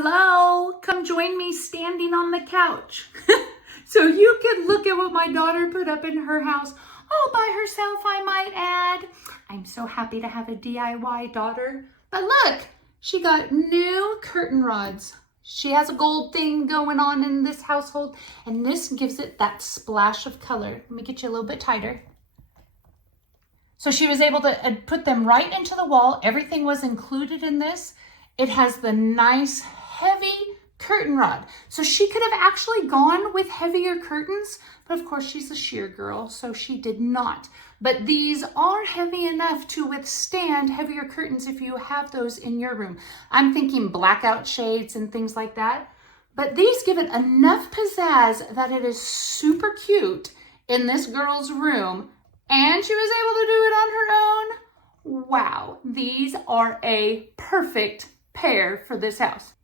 Hello, come join me standing on the couch. So you can look at what my daughter put up in her house all by herself, I might add. I'm so happy to have a DIY daughter. But look, she got new curtain rods. She has a gold thing going on in this household, and this gives it that splash of color. Let me get you a little bit tighter. So she was able to put them right into the wall. Everything was included in this. It has the nice heavy curtain rod. So she could have actually gone with heavier curtains, but of course she's a sheer girl, so she did not. But these are heavy enough to withstand heavier curtains if you have those in your room. I'm thinking blackout shades and things like that. But these give it enough pizzazz that it is super cute in this girl's room, and she was able to do it on her own. Wow, these are a perfect pair for this house.